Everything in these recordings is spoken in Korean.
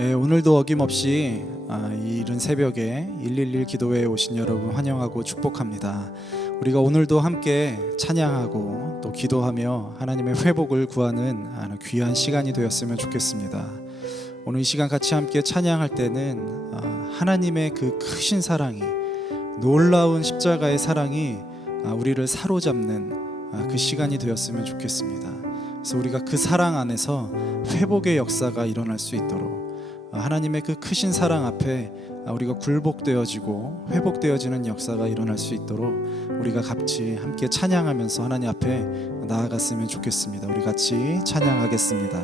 오늘도 어김없이 이 이른 새벽에 111 기도회에 오신 여러분 환영하고 축복합니다. 우리가 오늘도 함께 찬양하고 또 기도하며 하나님의 회복을 구하는 귀한 시간이 되었으면 좋겠습니다. 오늘 이 시간 같이 함께 찬양할 때는 하나님의 그 크신 사랑이, 놀라운 십자가의 사랑이 우리를 사로잡는 그 시간이 되었으면 좋겠습니다. 그래서 우리가 그 사랑 안에서 회복의 역사가 일어날 수 있도록, 하나님의 그 크신 사랑 앞에 우리가 굴복되어지고 회복되어지는 역사가 일어날 수 있도록 우리가 같이 함께 찬양하면서 하나님 앞에 나아갔으면 좋겠습니다. 우리 같이 찬양하겠습니다.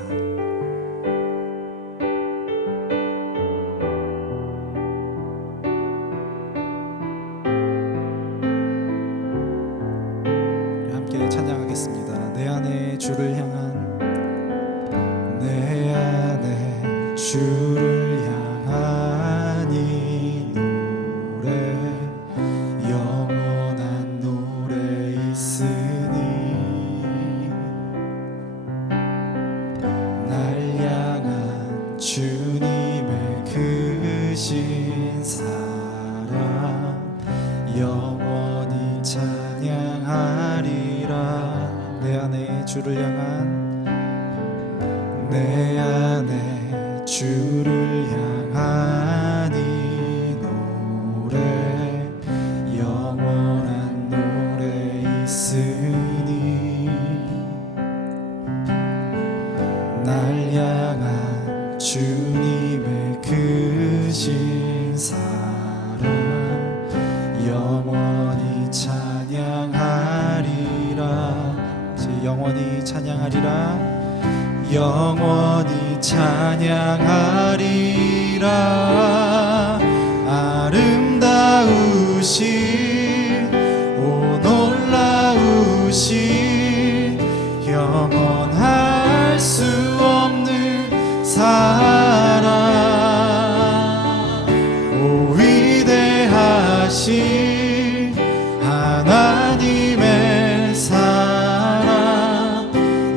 우리 함께 찬양하겠습니다. 내 안에 주를 향한, 내 안에 주를 향한 이 노래, 영원한 노래 있으니, 날 향한 주님의 크신 사랑 영원히 찬양하리라. 내 안에 주를 향한, 내 안에 주를 향한 이 노래, 영원한 노래 있으니, 날 향한 주님의 크신 사랑 영원히 찬양하리라. 이제 영원히 찬양하리라. 영원히 찬양하리라. 아름다우신, 오 놀라우신, 영원할 수 없는 사랑, 오 위대하신 하나님의 사랑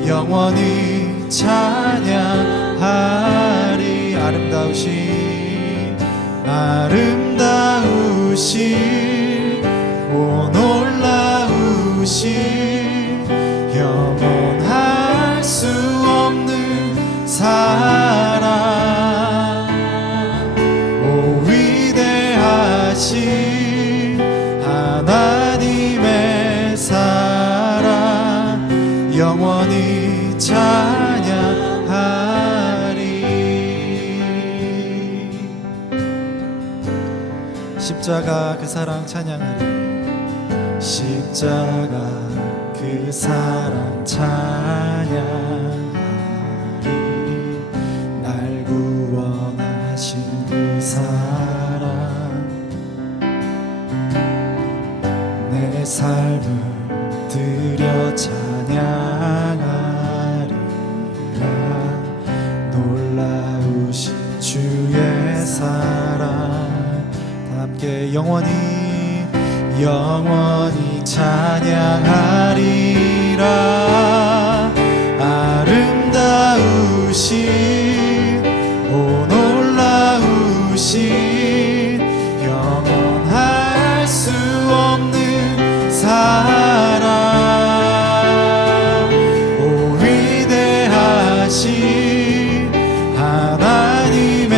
영원히 찬양하리. 아름다우신, 아름다우신, 오 놀라우신, 영원할 수 없는 사랑, 오 위대하신 하나님의 사랑 영원히 찬양하리. 십자가 그 사랑 찬양하리. 십자가 그 사랑 찬양하리. 날 구원하신 그 사랑, 내 삶을 드려 찬양하리라. 놀라우신 주의 사랑, 다 함께 영원히 영원히 찬양하리라. 아름다우신 오 놀라우신 영원할 수 없는 사랑, 오 위대하신 하나님의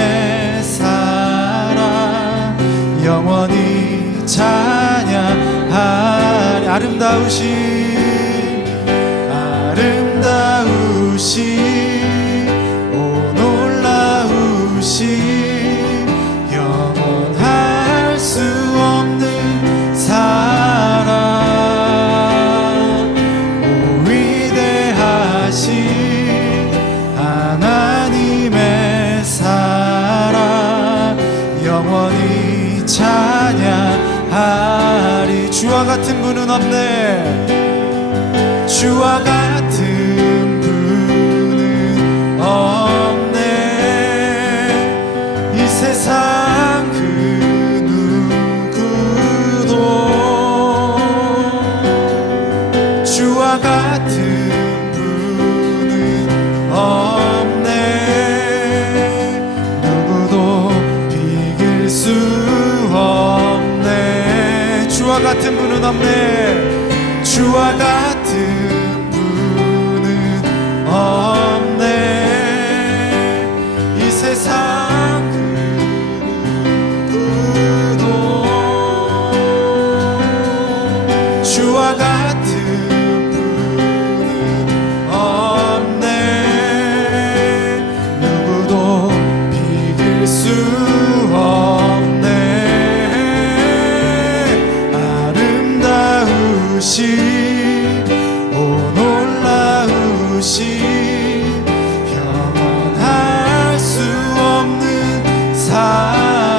사랑, 영원히 찬양하리. 아름다우신 오 놀라우신 영원할 수 없는 사랑, 오 위대하신 하나님의 사랑, 영원히 찬양하리. 주와 같은 분은 없네. 주와 같은 분은 없네. 이 세상 그 누구도 주와 같은 분은 없네. 누구도 비길 수 없네. 주와 같은 분은 없네. 주와 같은 분은 없네. 이 세상 그 누구도 주와 같은 분은 없네. 누구도 비길 수 없네. 오 놀라우신 영원할 수 없는 사랑,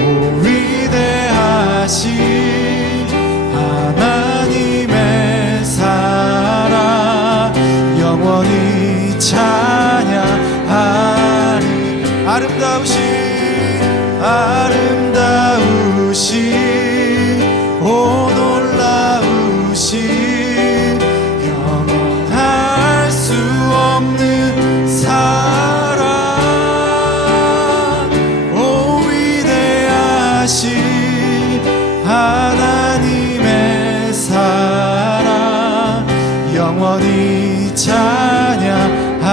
오 위대하신 하나님의 사랑, 영원히 찬양하리. 아름다우신 오 놀라우신 영원할 수 없는 사랑, 오 위대하신 하나님의 사랑, 영원히 찬양하리.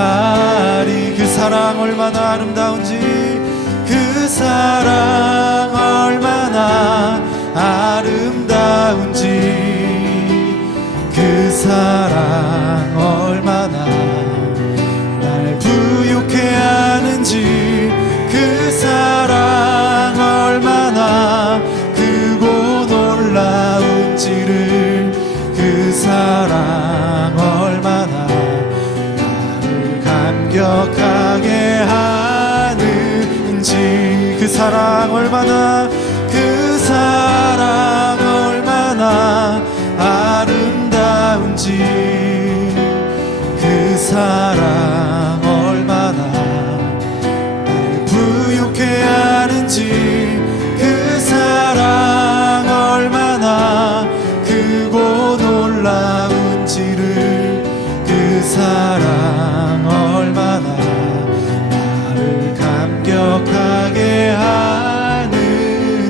그 사랑 얼마나 아름다운지, 그 사랑 얼마나 아름다운지, 그 사랑 얼마나 날 부유케 하는지, 그 사랑 얼마나 크고 놀라운지를, 그 사랑 얼마나 나를 감격하게 하는지, 그 사랑 얼마나, 그 사랑 얼마나 아름다운지, 그 사랑 얼마나 날 부유케 하는지, 그 사랑 얼마나 크고 놀라운지를, 그 사랑 얼마나 나를 감격하게 하는지.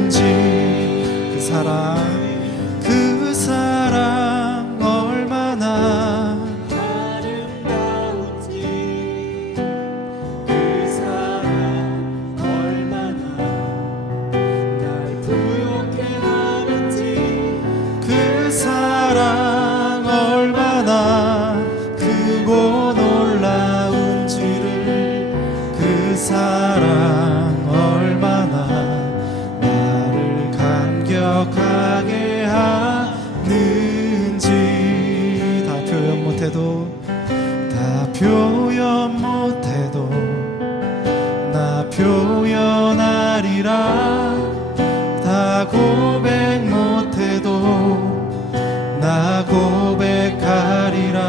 표현 못해도 나 표현하리라. 다 고백 못해도 나 고백하리라.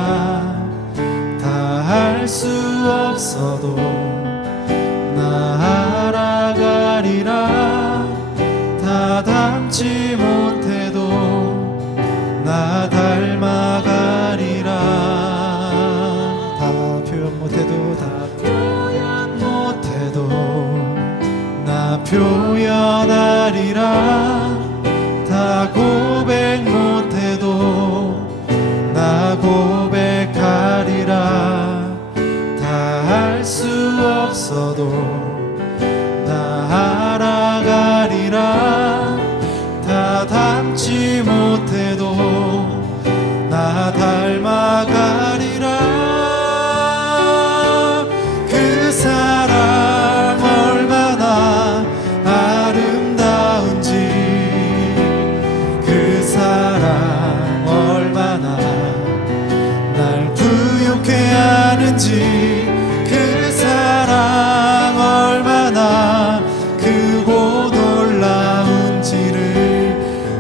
다 할 수 없어도 나 알아가리라. 다 닮지 못해도 나 닮아가리라. 다 표현 못해도 나 표현하리라. 다 고백 못해도 나 고백하리라. 다 할 수 없어도 나 알아가리라. 다 닮지 못해도 나 닮아가리라. 그 사랑 얼마나 아름다운지, 그 사랑 얼마나 날 부욕해 하는지, 그 사랑 얼마나 크고 놀라운지를,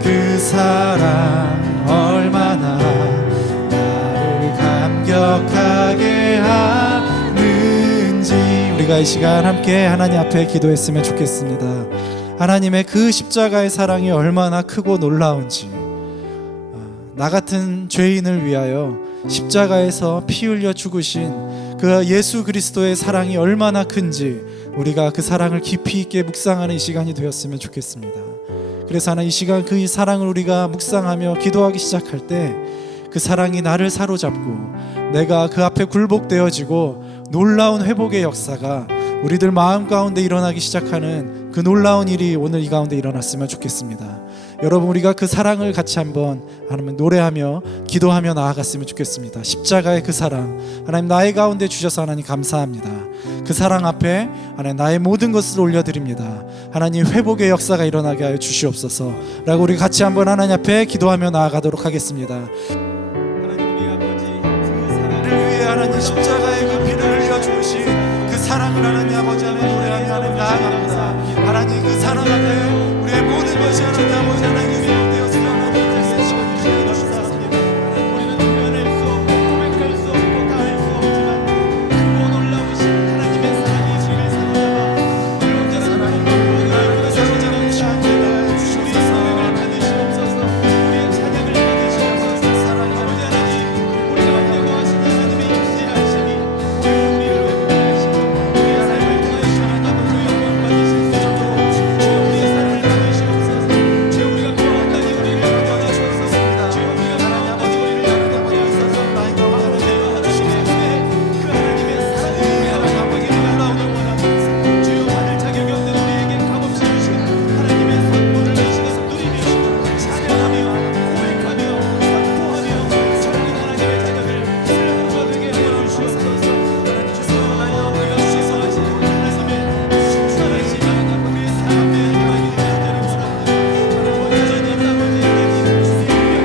그 사랑 얼마나 나를 감격하게 하는지. 우리가 이 시간 함께 하나님 앞에 기도했으면 좋겠습니다. 하나님의 그 십자가의 사랑이 얼마나 크고 놀라운지, 나 같은 죄인을 위하여 십자가에서 피 흘려 죽으신 그 예수 그리스도의 사랑이 얼마나 큰지 우리가 그 사랑을 깊이 있게 묵상하는 이 시간이 되었으면 좋겠습니다. 그래서 하나 이 시간 그 사랑을 우리가 묵상하며 기도하기 시작할 때 그 사랑이 나를 사로잡고 내가 그 앞에 굴복되어지고 놀라운 회복의 역사가 우리들 마음 가운데 일어나기 시작하는 그 놀라운 일이 오늘 이 가운데 일어났으면 좋겠습니다. 여러분, 우리가 그 사랑을 같이 한번 하나님 노래하며 기도하며 나아갔으면 좋겠습니다. 십자가의 그 사랑, 하나님 나의 가운데 주셔서 하나님 감사합니다. 그 사랑 앞에 하나님 나의 모든 것을 올려드립니다. 하나님 회복의 역사가 일어나게 하여 주시옵소서 라고 우리 같이 한번 하나님 앞에 기도하며 나아가도록 하겠습니다. 하나님 우리 아버지, 그 사랑을 위해 하나님 십자가의 그 피를 흘려 주신 그 사랑을 하나님 아버지 하나님 노래하며 하나님 나아갑니다. 하나님 그 사랑 앞에 우리의 모든 것이 하나님 아버지 하나님 되었으면 하나님 시간이 주시옵소서. 우리는 표현할 수 없고 고백할 수 없고 다 할 수 없지만 크고 놀라우신 하나님의 사랑이 우리를 사로잡아 언제나 우리를 사로잡아 주시옵소서. 우리의 고백을 받으시옵소서. 우리의 찬양을 받으시옵소서. 사랑하는 아버지 하나님, 우리 가운데 거하신 하나님의 임재하심이 우리를 회복하게 하시고 우리의 삶을 통하여 하나님 아버지 영광 받으실 수 있도록 주여 우리의 사랑을 받으시옵소서. 주여 우리가 구원하니 우리를 받아주옵소서. 주여 우리가 하나님 아버지 우리를 영광하게 하소서. 나의 가운데 하나님의 그 하나님의 사랑을 하나님 아버지 놀라우길 원합니다. 주여 받을 자격이 없는 우리에게 값없이 주신 하나님의 선물을 이 시간 누리며 찬양하며 고백하며 선포하며 전하는 하나님의 자격을 슬픔과 되게 하여 주시옵소서. 하나님 주소서 하나님 우리가 주셔서 하신 하나님의 충성하신 하나님 우리의 삶의 희망이 되어드리고 원합니다. 하나님 온전히 아버지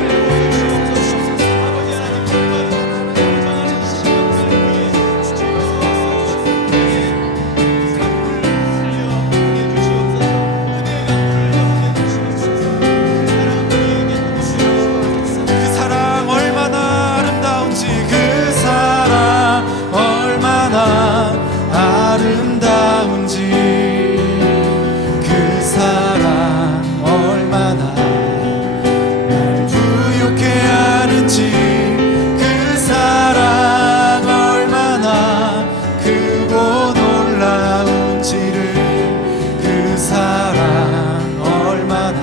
하나님 주님의 주옵소서. 아버지 하나님 정말 온전하신 신령을 위해 주옵소서. 우리의 강물을 흘려 보내 주시옵소서. 은혜의 강물을 흘려 보내 주시옵소서. 사랑 우리에게 주시옵소서. 그 사랑 얼마나 아름다운지, 그 사랑 얼마나 아름다운지, 그 사랑 얼마나 날 부욕해 하는지, 그 사랑 얼마나 크고 놀라운지를, 그 사랑 얼마나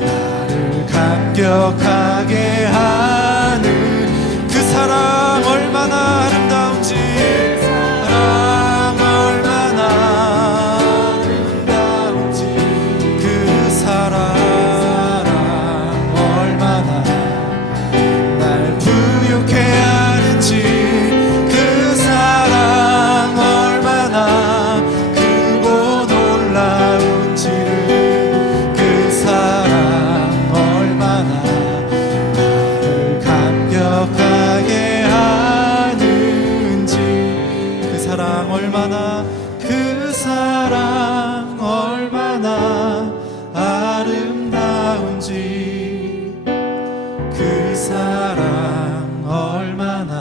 나를 감격하게 하는 그 사랑 얼마나 아름다운지, 사랑 사랑 얼마나 그 사랑 얼마나 아름다운지 그 사랑 얼마나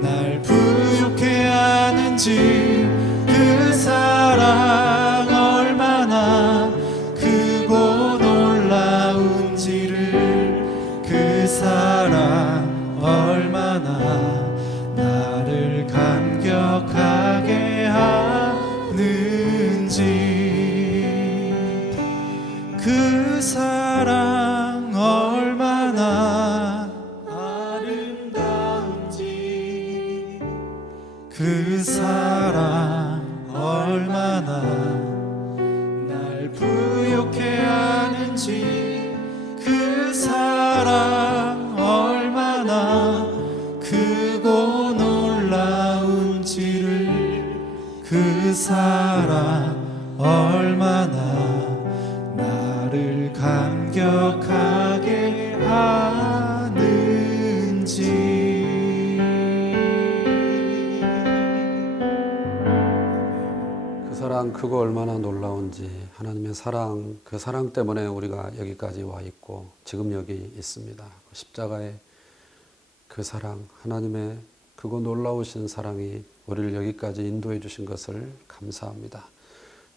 날 부욕해 하는지 그 사랑 얼마나 크고 놀라운지를 그 사랑 얼마나 나를 감격하게 하는지 그 사랑 얼마나 아름다운지 그 사랑 얼마나 날 부욕해 하는지 그 사랑 얼마나 크고 놀라운지를 그 사랑 얼마나 나를 감격하게 하는지. 그 사랑 크고 얼마나 놀라운지 하나님의 사랑, 그 사랑 때문에 우리가 여기까지 와 있고 지금 여기 있습니다. 십자가의 그 사랑, 하나님의 크고 놀라우신 사랑이 우리를 여기까지 인도해 주신 것을 감사합니다.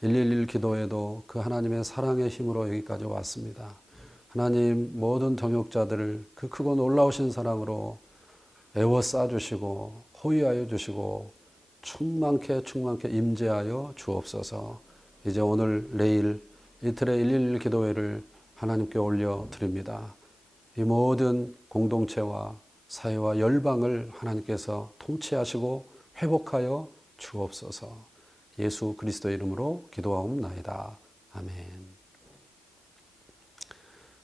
111 기도에도 그 하나님의 사랑의 힘으로 여기까지 왔습니다. 하나님 모든 동역자들을 그 크고 놀라우신 사랑으로 애워싸 주시고 호위하여 주시고 충만케 임재하여 주옵소서. 이제 오늘 내일 이틀의 111 기도회를 하나님께 올려드립니다. 이 모든 공동체와 사회와 열방을 하나님께서 통치하시고 회복하여 주옵소서. 예수 그리스도의 이름으로 기도하옵나이다. 아멘.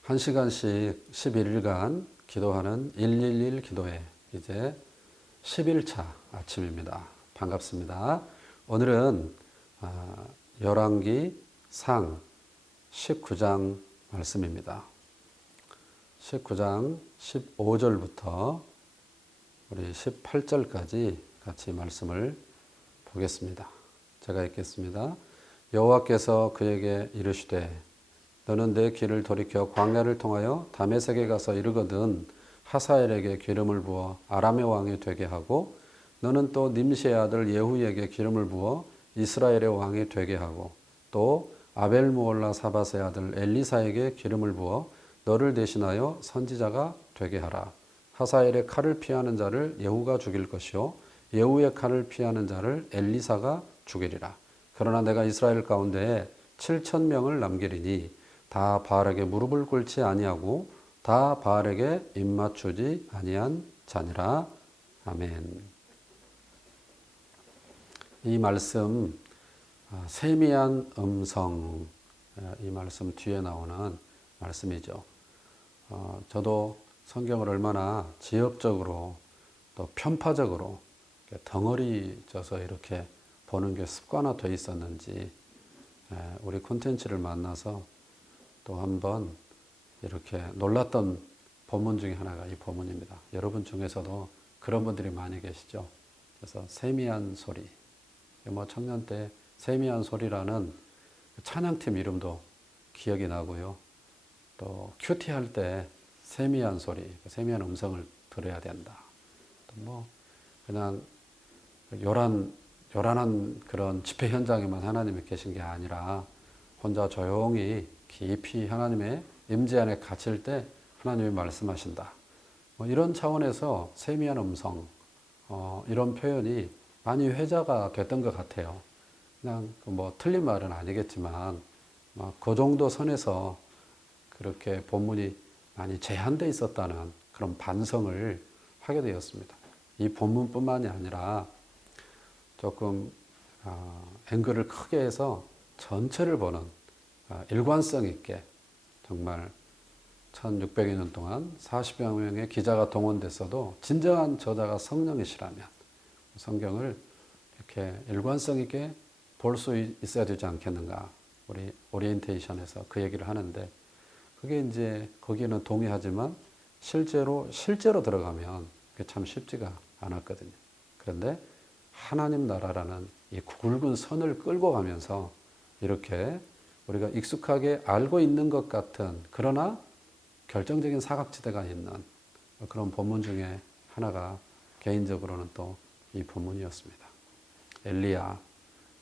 1시간씩 11일간 기도하는 111 기도회, 이제 10일차 아침입니다. 반갑습니다. 오늘은 열왕기 상 19장 말씀입니다. 19장 15절부터 우리 18절까지 같이 말씀을 보겠습니다. 제가 읽겠습니다. 여호와께서 그에게 이르시되 너는 내 길을 돌이켜 광야를 통하여 다메섹에 가서 이르거든 하사엘에게 기름을 부어 아람의 왕이 되게 하고 너는 또 님시의 아들 예후에게 기름을 부어 이스라엘의 왕이 되게 하고 또 아벨무올라 사밧의 아들 엘리사에게 기름을 부어 너를 대신하여 선지자가 되게 하라. 하사엘의 칼을 피하는 자를 예후가 죽일 것이요 예후의 칼을 피하는 자를 엘리사가 죽이리라. 그러나 내가 이스라엘 가운데에 7,000명을 남기리니 다 바알에게 무릎을 꿇지 아니하고 다 바알에게 입맞추지 아니한 자니라. 아멘. 이 말씀 세미한 음성, 이 말씀 뒤에 나오는 말씀이죠. 저도 성경을 얼마나 지역적으로 또 편파적으로 덩어리 져서 이렇게 보는 게 습관화되어 있었는지 우리 콘텐츠를 만나서 또 한번 이렇게 놀랐던 본문 중에 하나가 이 본문입니다. 여러분 중에서도 그런 분들이 많이 계시죠. 그래서 세미한 소리, 뭐 청년 때 세미한 소리라는 찬양팀 이름도 기억이 나고요. 또 큐티 할 때 세미한 소리, 세미한 음성을 들어야 된다. 또 뭐 그냥 요란한 그런 집회 현장에만 하나님이 계신 게 아니라 혼자 조용히 깊이 하나님의 임재 안에 갇힐 때 하나님이 말씀하신다. 뭐 이런 차원에서 세미한 음성, 이런 표현이 많이 회자가 됐던 것 같아요. 그냥 뭐 틀린 말은 아니겠지만 그 정도 선에서 그렇게 본문이 많이 제한되어 있었다는 그런 반성을 하게 되었습니다. 이 본문뿐만이 아니라 조금 앵글을 크게 해서 전체를 보는 일관성 있게 정말 1600여 년 동안 40여 명의 기자가 동원됐어도 진정한 저자가 성령이시라면 성경을 이렇게 일관성 있게 볼 수 있어야 되지 않겠는가. 우리 오리엔테이션에서 그 얘기를 하는데 그게 이제 거기는 동의하지만 실제로 들어가면 그게 참 쉽지가 않았거든요. 그런데 하나님 나라라는 이 굵은 선을 끌고 가면서 이렇게 우리가 익숙하게 알고 있는 것 같은 그러나 결정적인 사각지대가 있는 그런 본문 중에 하나가 개인적으로는 또 이 본문이었습니다. 엘리야,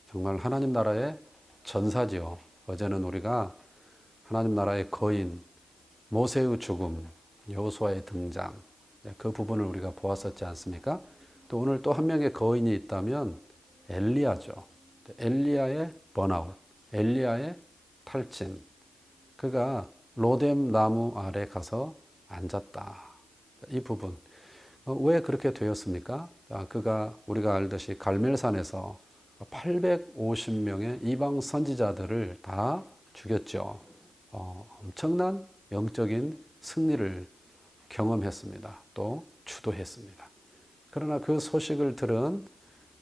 정말 하나님 나라의 전사지요. 어제는 우리가 하나님 나라의 거인, 모세의 죽음, 여호수아의 등장, 그 부분을 우리가 보았었지 않습니까? 또 오늘 또 한 명의 거인이 있다면 엘리야죠. 엘리야의 번아웃, 엘리야의 탈진. 그가 로뎀 나무 아래 가서 앉았다. 이 부분. 왜 그렇게 되었습니까? 그가 우리가 알듯이 갈멜산에서 850명의 이방 선지자들을 다 죽였죠. 엄청난 영적인 승리를 경험했습니다. 또 주도했습니다. 그러나 그 소식을 들은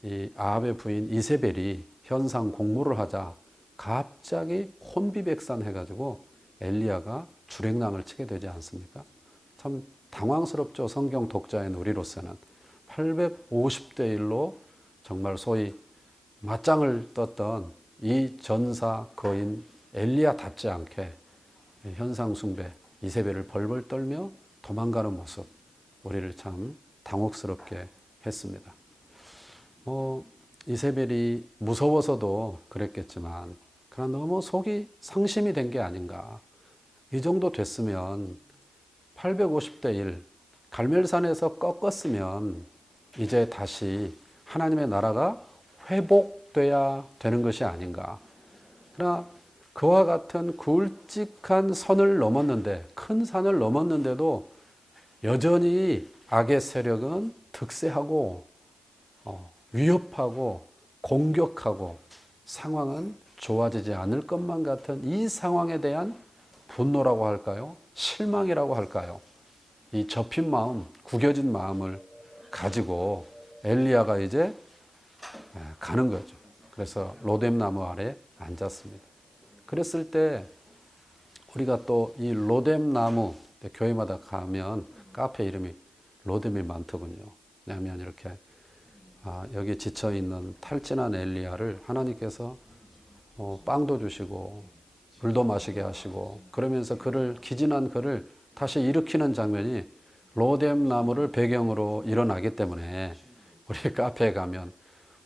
이 아합의 부인 이세벨이 현상 공모를 하자 갑자기 혼비백산해가지고 엘리야가 주랭랑을 치게 되지 않습니까? 참 당황스럽죠. 성경 독자인 우리로서는 850대 1로 정말 소위 맞짱을 떴던 이 전사 거인 엘리야답지 않게 현상 숭배 이세벨을 벌벌 떨며 도망가는 모습 우리를 참 당혹스럽게 했습니다. 이세벨이 무서워서도 그랬겠지만 그러나 너무 속이 상심이 된 게 아닌가. 이 정도 됐으면 850대 1 갈멜산에서 꺾었으면 이제 다시 하나님의 나라가 회복돼야 되는 것이 아닌가. 그러나 그와 같은 굵직한 선을 넘었는데 큰 산을 넘었는데도 여전히 악의 세력은 득세하고 위협하고 공격하고 상황은 좋아지지 않을 것만 같은 이 상황에 대한 분노라고 할까요? 실망이라고 할까요? 이 접힌 마음, 구겨진 마음을 가지고 엘리야가 이제 가는 거죠. 그래서 로뎀 나무 아래 앉았습니다. 그랬을 때 우리가 또 이 로뎀 나무 교회마다 가면 카페 이름이 로뎀이 많더군요. 왜냐하면 이렇게 여기 지쳐 있는 탈진한 엘리야를 하나님께서 빵도 주시고 물도 마시게 하시고 그러면서 기진한 그를 다시 일으키는 장면이 로뎀 나무를 배경으로 일어나기 때문에 우리 카페에 가면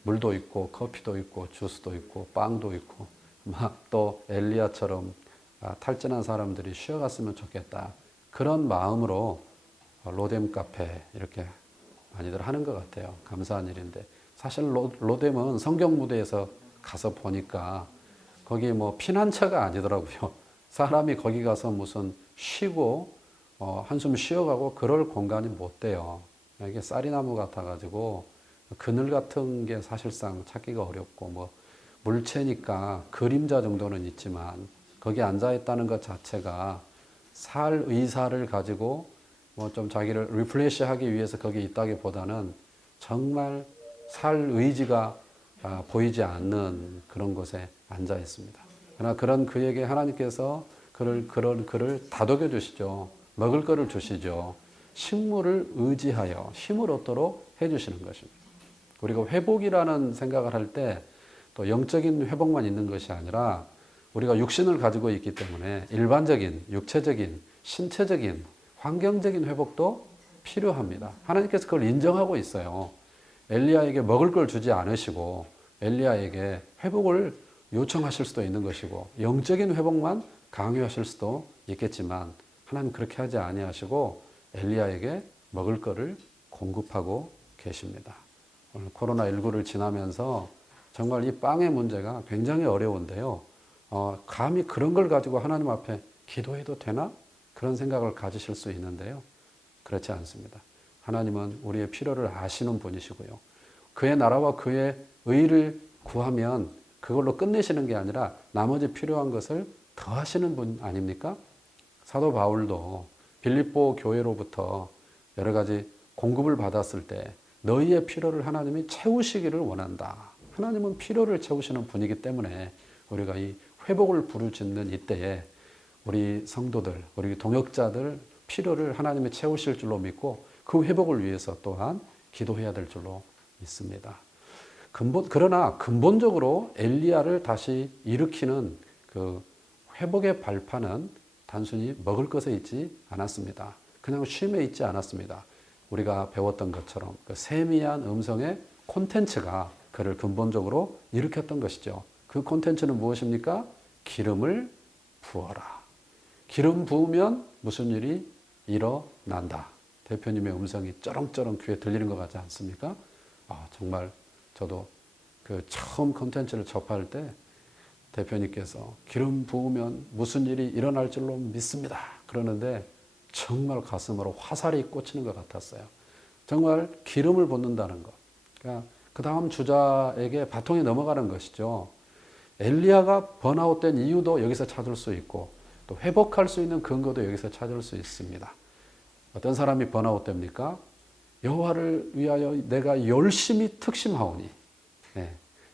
물도 있고 커피도 있고 주스도 있고 빵도 있고 막 또 엘리야처럼 탈진한 사람들이 쉬어갔으면 좋겠다. 그런 마음으로 로뎀 카페 이렇게 많이들 하는 것 같아요. 감사한 일인데 사실 로뎀은 성경 무대에서 가서 보니까 거기 뭐 피난처가 아니더라고요. 사람이 거기 가서 무슨 쉬고 한숨 쉬어가고 그럴 공간이 못 돼요. 이게 쌀이나무 같아가지고 그늘 같은 게 사실상 찾기가 어렵고 뭐 물체니까 그림자 정도는 있지만 거기 앉아 있다는 것 자체가 살 의사를 가지고 뭐 좀 자기를 리프레시하기 위해서 거기 있다기보다는 정말 살 의지가 보이지 않는 그런 곳에 앉아 있습니다. 그러나 그런 그에게 하나님께서 그런 그를 다독여 주시죠. 먹을 거를 주시죠. 식물을 의지하여 힘을 얻도록 해주시는 것입니다. 우리가 회복이라는 생각을 할 때 또 영적인 회복만 있는 것이 아니라 우리가 육신을 가지고 있기 때문에 일반적인 육체적인 신체적인 환경적인 회복도 필요합니다. 하나님께서 그걸 인정하고 있어요. 엘리야에게 먹을 걸 주지 않으시고 엘리야에게 회복을 요청하실 수도 있는 것이고 영적인 회복만 강요하실 수도 있겠지만 하나님 그렇게 하지 아니하시고 엘리야에게 먹을 거를 공급하고 계십니다. 오늘 코로나19를 지나면서 정말 이 빵의 문제가 굉장히 어려운데요. 감히 그런 걸 가지고 하나님 앞에 기도해도 되나? 그런 생각을 가지실 수 있는데요. 그렇지 않습니다. 하나님은 우리의 필요를 아시는 분이시고요. 그의 나라와 그의 의를 구하면 그걸로 끝내시는 게 아니라 나머지 필요한 것을 더하시는 분 아닙니까? 사도 바울도 빌립보 교회로부터 여러 가지 공급을 받았을 때 너희의 필요를 하나님이 채우시기를 원한다. 하나님은 필요를 채우시는 분이기 때문에 우리가 이 회복을 부르짖는 이때에 우리 성도들, 우리 동역자들 필요를 하나님이 채우실 줄로 믿고 그 회복을 위해서 또한 기도해야 될 줄로 믿습니다. 그러나 근본적으로 엘리야를 다시 일으키는 그 회복의 발판은 단순히 먹을 것에 있지 않았습니다. 그냥 쉼에 있지 않았습니다. 우리가 배웠던 것처럼 그 세미한 음성의 콘텐츠가 그를 근본적으로 일으켰던 것이죠. 그 콘텐츠는 무엇입니까? 기름을 부어라. 기름 부으면 무슨 일이 일어난다. 대표님의 음성이 쩌렁쩌렁 귀에 들리는 것 같지 않습니까? 정말 저도 그 처음 콘텐츠를 접할 때 대표님께서 기름 부으면 무슨 일이 일어날 줄로 믿습니다. 그러는데 정말 가슴으로 화살이 꽂히는 것 같았어요. 정말 기름을 붓는다는 것. 그러니까 그 다음 주자에게 바통이 넘어가는 것이죠. 엘리야가 번아웃된 이유도 여기서 찾을 수 있고 또 회복할 수 있는 근거도 여기서 찾을 수 있습니다. 어떤 사람이 번아웃됩니까? 여호와를 위하여 내가 열심히 특심하오니,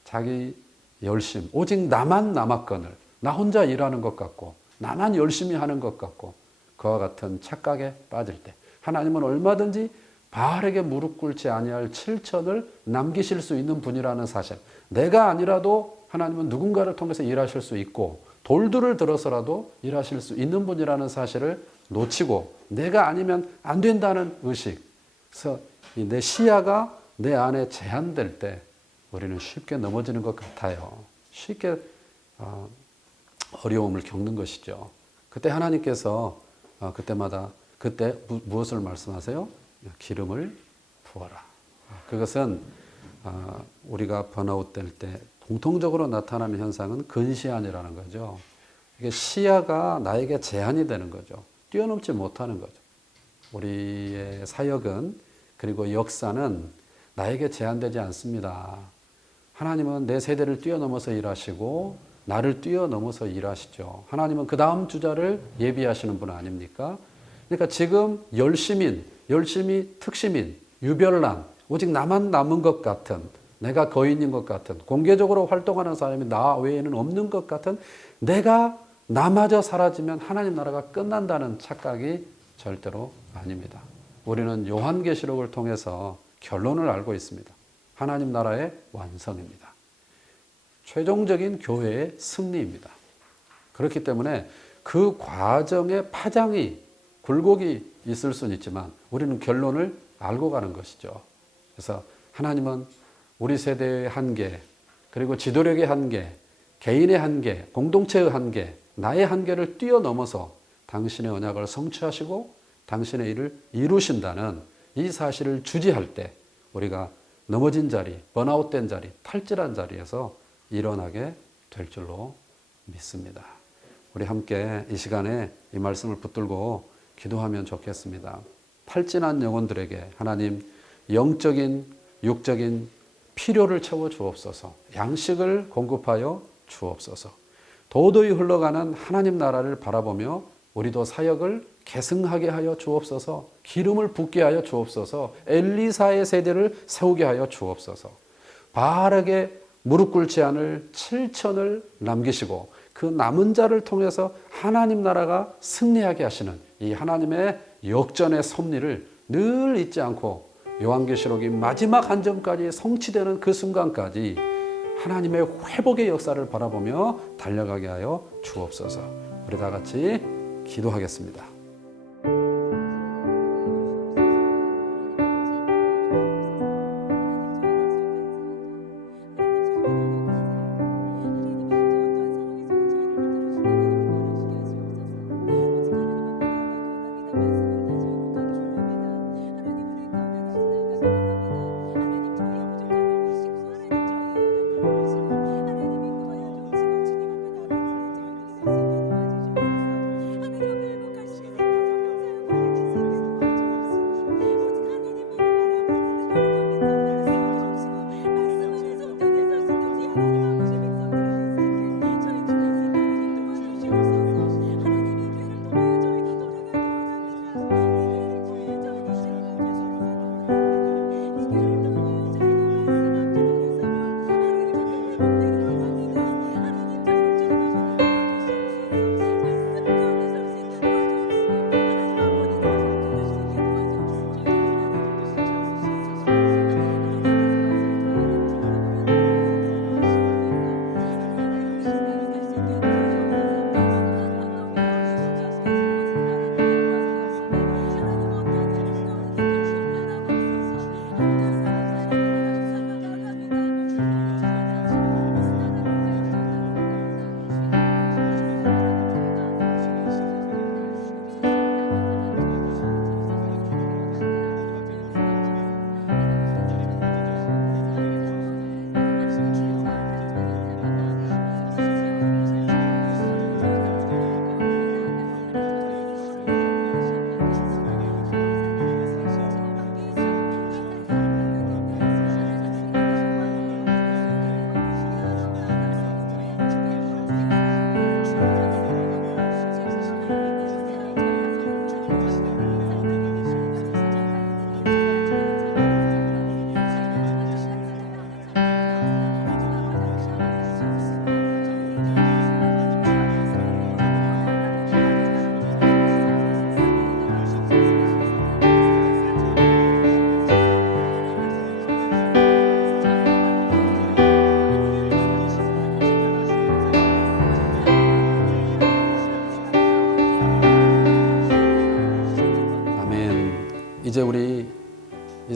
자기 열심, 오직 나만 남았거늘, 나 혼자 일하는 것 같고 나만 열심히 하는 것 같고 그와 같은 착각에 빠질 때 하나님은 얼마든지 바알에게 무릎 꿇지 아니할 7천을 남기실 수 있는 분이라는 사실, 내가 아니라도 하나님은 누군가를 통해서 일하실 수 있고 돌들을 들어서라도 일하실 수 있는 분이라는 사실을 놓치고 내가 아니면 안 된다는 의식, 그래서 내 시야가 내 안에 제한될 때 우리는 쉽게 넘어지는 것 같아요. 쉽게 어려움을 겪는 것이죠. 그때 하나님께서 그때 무엇을 말씀하세요? 기름을 부어라. 그것은 우리가 번아웃 될 때 공통적으로 나타나는 현상은 근시안이라는 거죠. 이게 시야가 나에게 제한이 되는 거죠. 뛰어넘지 못하는 거죠. 우리의 사역은 그리고 역사는 나에게 제한되지 않습니다. 하나님은 내 세대를 뛰어넘어서 일하시고 나를 뛰어넘어서 일하시죠. 하나님은 그 다음 주자를 예비하시는 분 아닙니까? 그러니까 지금 열심히 특심인, 유별난, 오직 나만 남은 것 같은, 내가 거인인 것 같은, 공개적으로 활동하는 사람이 나 외에는 없는 것 같은, 내가 나마저 사라지면 하나님 나라가 끝난다는 착각이 절대로 아닙니다. 우리는 요한계시록을 통해서 결론을 알고 있습니다. 하나님 나라의 완성입니다. 최종적인 교회의 승리입니다. 그렇기 때문에 그 과정에 파장이, 굴곡이 있을 수는 있지만 우리는 결론을 알고 가는 것이죠. 그래서 하나님은 우리 세대의 한계, 그리고 지도력의 한계, 개인의 한계, 공동체의 한계, 나의 한계를 뛰어넘어서 당신의 언약을 성취하시고 당신의 일을 이루신다는 이 사실을 주지할 때 우리가 넘어진 자리, 번아웃된 자리, 탈질한 자리에서 일어나게 될 줄로 믿습니다. 우리 함께 이 시간에 이 말씀을 붙들고 기도하면 좋겠습니다. 탈진한 영혼들에게 하나님 영적인, 육적인 필요를 채워 주옵소서. 양식을 공급하여 주옵소서. 도도히 흘러가는 하나님 나라를 바라보며 우리도 사역을 계승하게 하여 주옵소서. 기름을 붓게 하여 주옵소서. 엘리사의 세대를 세우게 하여 주옵소서. 바알에게 무릎 꿇지 않을 7천을 남기시고 그 남은 자를 통해서 하나님 나라가 승리하게 하시는 이 하나님의 역전의 섭리를 늘 잊지 않고 요한계시록이 마지막 한 점까지 성취되는 그 순간까지 하나님의 회복의 역사를 바라보며 달려가게 하여 주옵소서. 우리 다 같이 기도하겠습니다.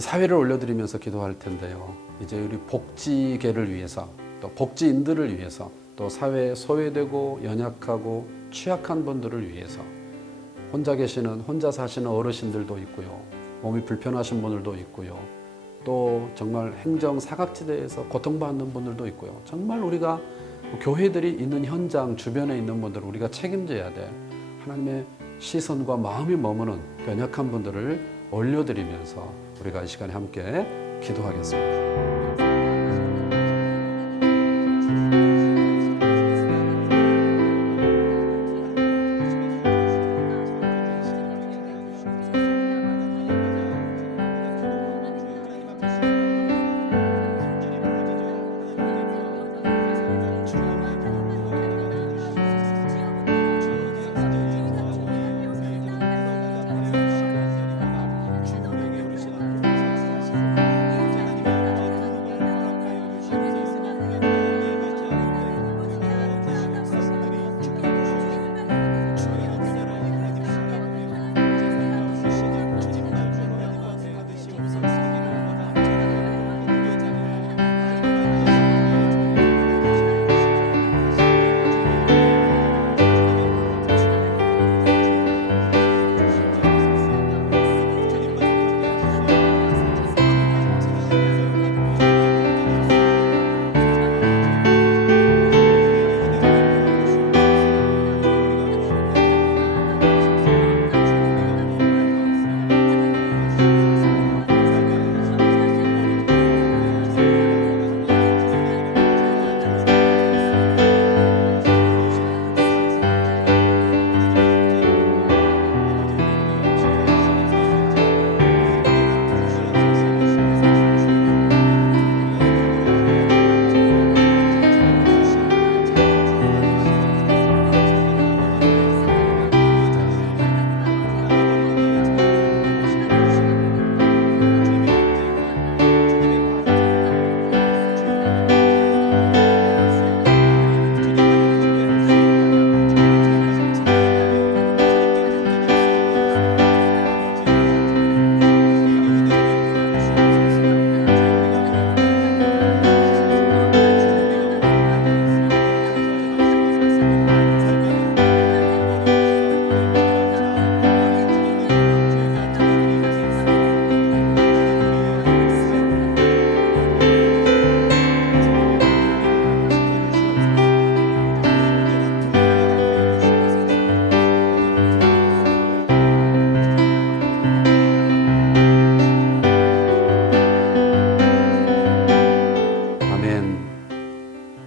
사회를 올려드리면서 기도할 텐데요. 이제 우리 복지계를 위해서, 또 복지인들을 위해서, 또 사회에 소외되고 연약하고 취약한 분들을 위해서, 혼자 사시는 어르신들도 있고요. 몸이 불편하신 분들도 있고요. 또 정말 행정 사각지대에서 고통받는 분들도 있고요. 정말 우리가 교회들이 있는 현장 주변에 있는 분들을 우리가 책임져야 될 하나님의 시선과 마음이 머무는 연약한 분들을 올려드리면서 우리가 이 시간에 함께 기도하겠습니다.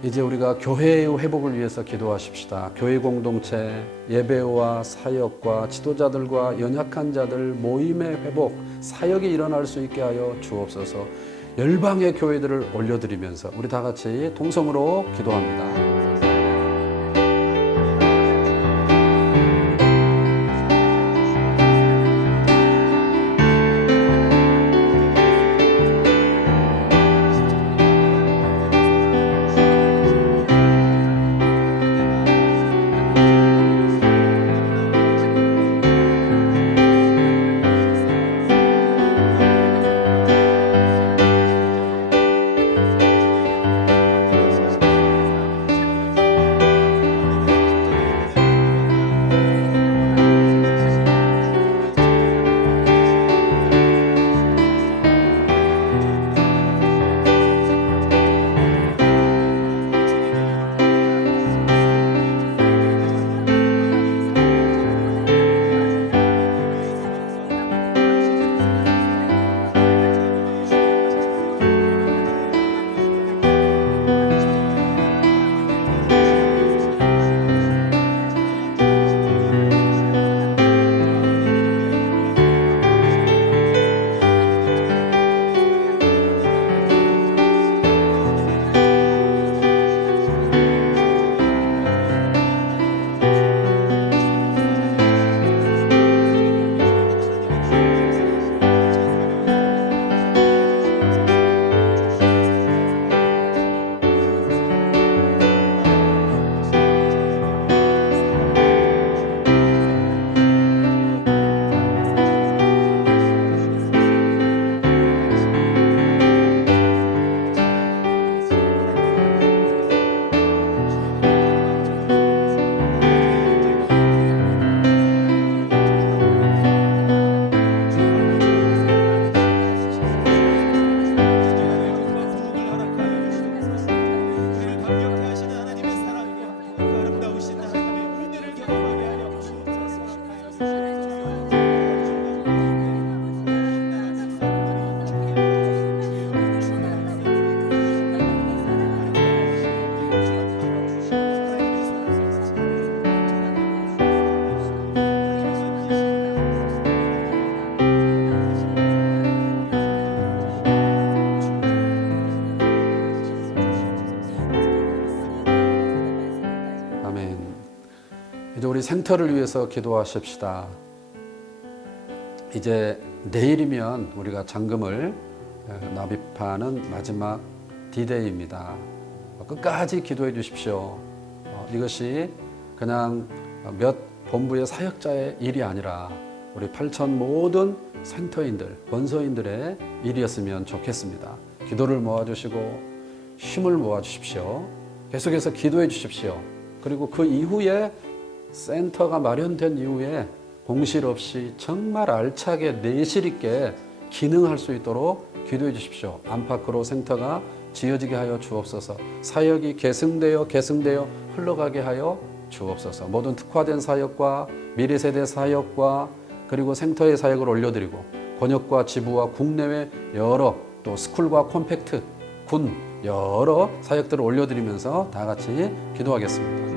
이제 우리가 교회의 회복을 위해서 기도하십시다. 교회 공동체, 예배와 사역과 지도자들과 연약한 자들 모임의 회복, 사역이 일어날 수 있게 하여 주옵소서. 열방의 교회들을 올려드리면서 우리 다 같이 동성으로 기도합니다. 이제 우리 생터를 위해서 기도하십시다. 이제 내일이면 우리가 장금을 납입하는 마지막 D-Day입니다. 끝까지 기도해 주십시오. 이것이 그냥 몇 본부의 사역자의 일이 아니라 우리 8천 모든 생터인들, 권서인들의 일이었으면 좋겠습니다. 기도를 모아주시고 힘을 모아주십시오. 계속해서 기도해 주십시오. 그리고 그 이후에 센터가 마련된 이후에 공실 없이 정말 알차게 내실 있게 기능할 수 있도록 기도해 주십시오. 안팎으로 센터가 지어지게 하여 주옵소서. 사역이 계승되어 흘러가게 하여 주옵소서. 모든 특화된 사역과 미래세대 사역과 그리고 생터의 사역을 올려드리고 권역과 지부와 국내외 여러 또 스쿨과 콤팩트 군 여러 사역들을 올려드리면서 다 같이 기도하겠습니다.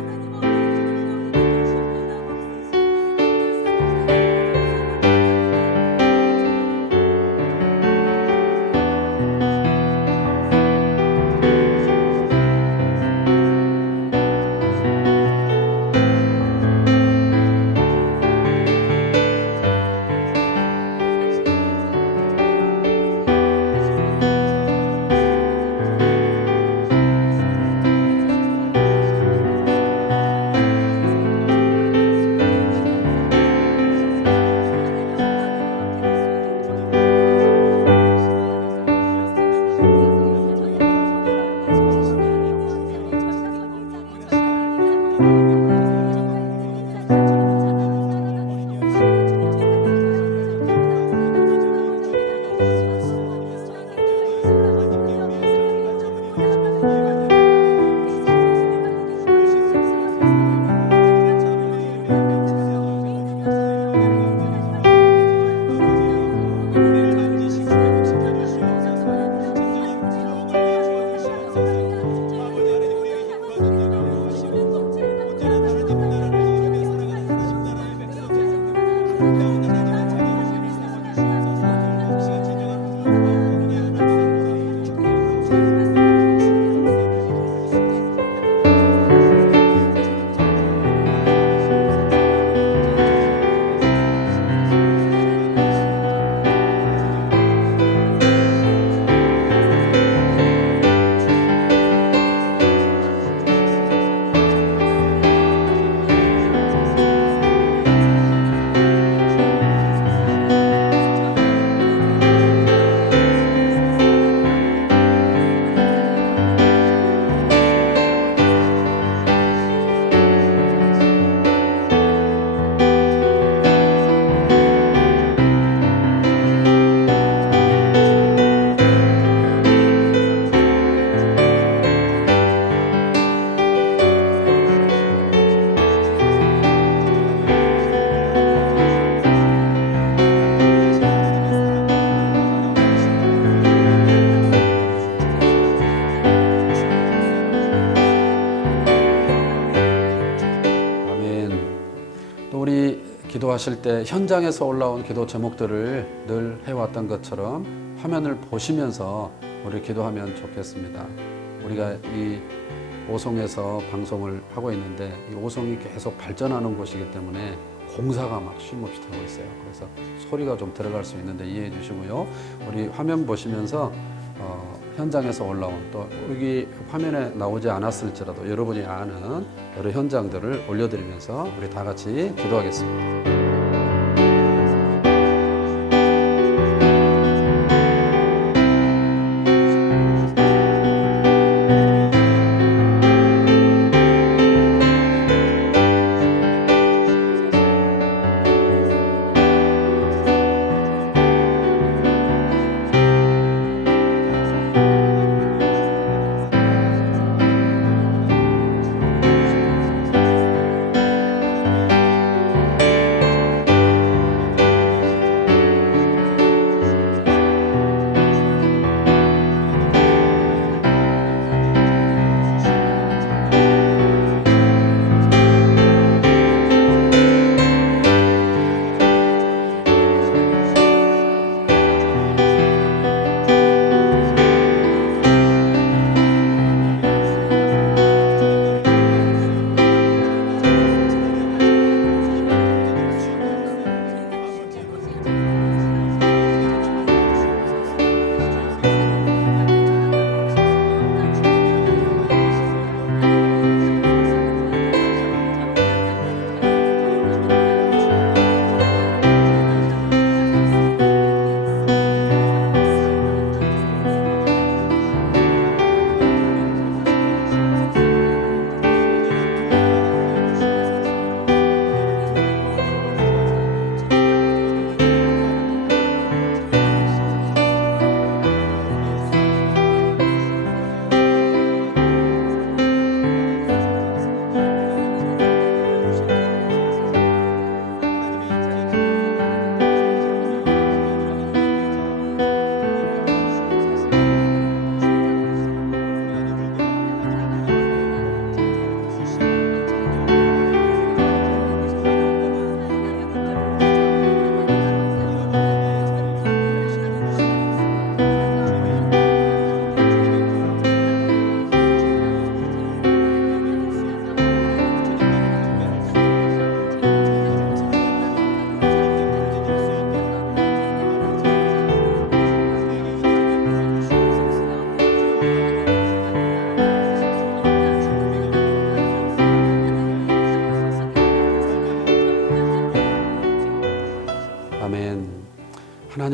기도하실 때 현장에서 올라온 기도 제목들을 늘 해왔던 것처럼 화면을 보시면서 우리 기도하면 좋겠습니다. 우리가 이 오송에서 방송을 하고 있는데 이 오송이 계속 발전하는 곳이기 때문에 공사가 막 쉼없이 되고 있어요. 그래서 소리가 좀 들어갈 수 있는데 이해해 주시고요. 우리 화면 보시면서 현장에서 올라온 또 여기 화면에 나오지 않았을지라도 여러분이 아는 여러 현장들을 올려드리면서 우리 다 같이 기도하겠습니다.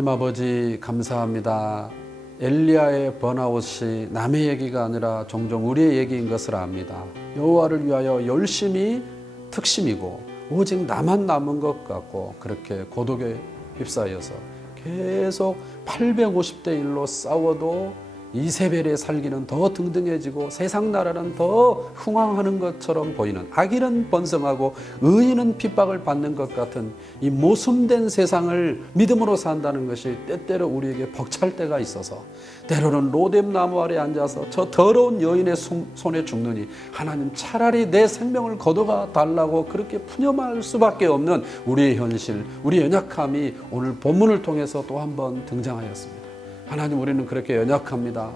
하나님 아버지 감사합니다. 엘리야의 번아웃이 남의 얘기가 아니라 종종 우리의 얘기인 것을 압니다. 여호와를 위하여 열심히 특심이고 오직 나만 남은 것 같고 그렇게 고독에 휩싸여서 계속 850대 1로 싸워도 이세벨의 살기는 더 등등해지고 세상 나라는 더 흥왕하는 것처럼 보이는, 악인은 번성하고 의인은 핍박을 받는 것 같은 이 모순된 세상을 믿음으로 산다는 것이 때때로 우리에게 벅찰 때가 있어서 때로는 로뎀 나무 아래 앉아서 저 더러운 여인의 손에 죽느니 하나님 차라리 내 생명을 걷어가 달라고 그렇게 푸념할 수밖에 없는 우리의 현실, 우리의 연약함이 오늘 본문을 통해서 또 한 번 등장하였습니다. 하나님, 우리는 그렇게 연약합니다.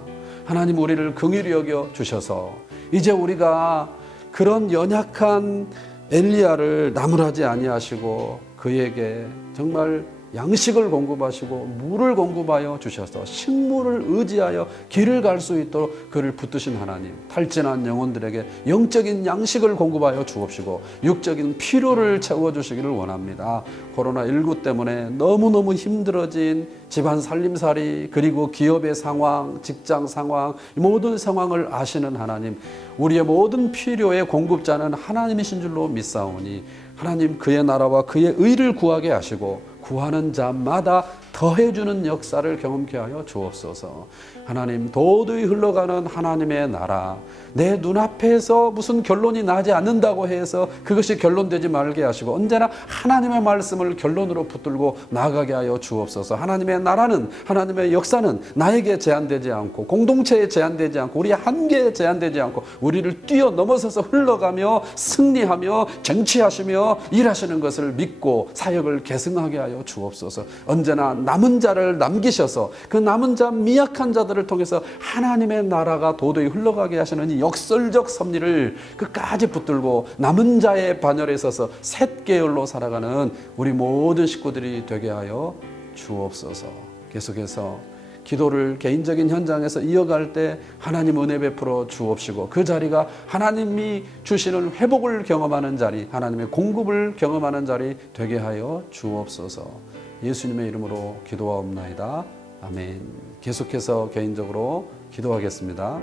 하나님, 우리를 긍휼히 여겨 주셔서 이제 우리가 그런 연약한 엘리야를 나무라지 아니하시고 그에게 정말 양식을 공급하시고 물을 공급하여 주셔서 식물을 의지하여 길을 갈 수 있도록 그를 붙드신 하나님, 탈진한 영혼들에게 영적인 양식을 공급하여 주옵시고 육적인 필요를 채워주시기를 원합니다. 코로나19 때문에 너무너무 힘들어진 집안 살림살이, 그리고 기업의 상황, 직장 상황, 모든 상황을 아시는 하나님, 우리의 모든 필요의 공급자는 하나님이신 줄로 믿사오니 하나님, 그의 나라와 그의 의를 구하게 하시고 구하는 자마다 더해주는 역사를 경험케 하여 주옵소서. 하나님, 도저히 흘러가는 하나님의 나라, 내 눈앞에서 무슨 결론이 나지 않는다고 해서 그것이 결론되지 말게 하시고 언제나 하나님의 말씀을 결론으로 붙들고 나아가게 하여 주옵소서. 하나님의 나라는, 하나님의 역사는 나에게 제한되지 않고 공동체에 제한되지 않고 우리 한계에 제한되지 않고 우리를 뛰어넘어서서 흘러가며 승리하며 쟁취하시며 일하시는 것을 믿고 사역을 계승하게 하여 주옵소서. 언제나 남은 자를 남기셔서 그 남은 자 미약한 자들을 통해서 하나님의 나라가 도저히 흘러가게 하시는 이 역설적 섭리를 끝까지 붙들고 남은 자의 반열에 서서 샛계열로 살아가는 우리 모든 식구들이 되게 하여 주옵소서. 계속해서 기도를 개인적인 현장에서 이어갈 때 하나님 은혜 베풀어 주옵시고 그 자리가 하나님이 주시는 회복을 경험하는 자리, 하나님의 공급을 경험하는 자리 되게 하여 주옵소서. 예수님의 이름으로 기도하옵나이다. 아멘. 계속해서 개인적으로 기도하겠습니다.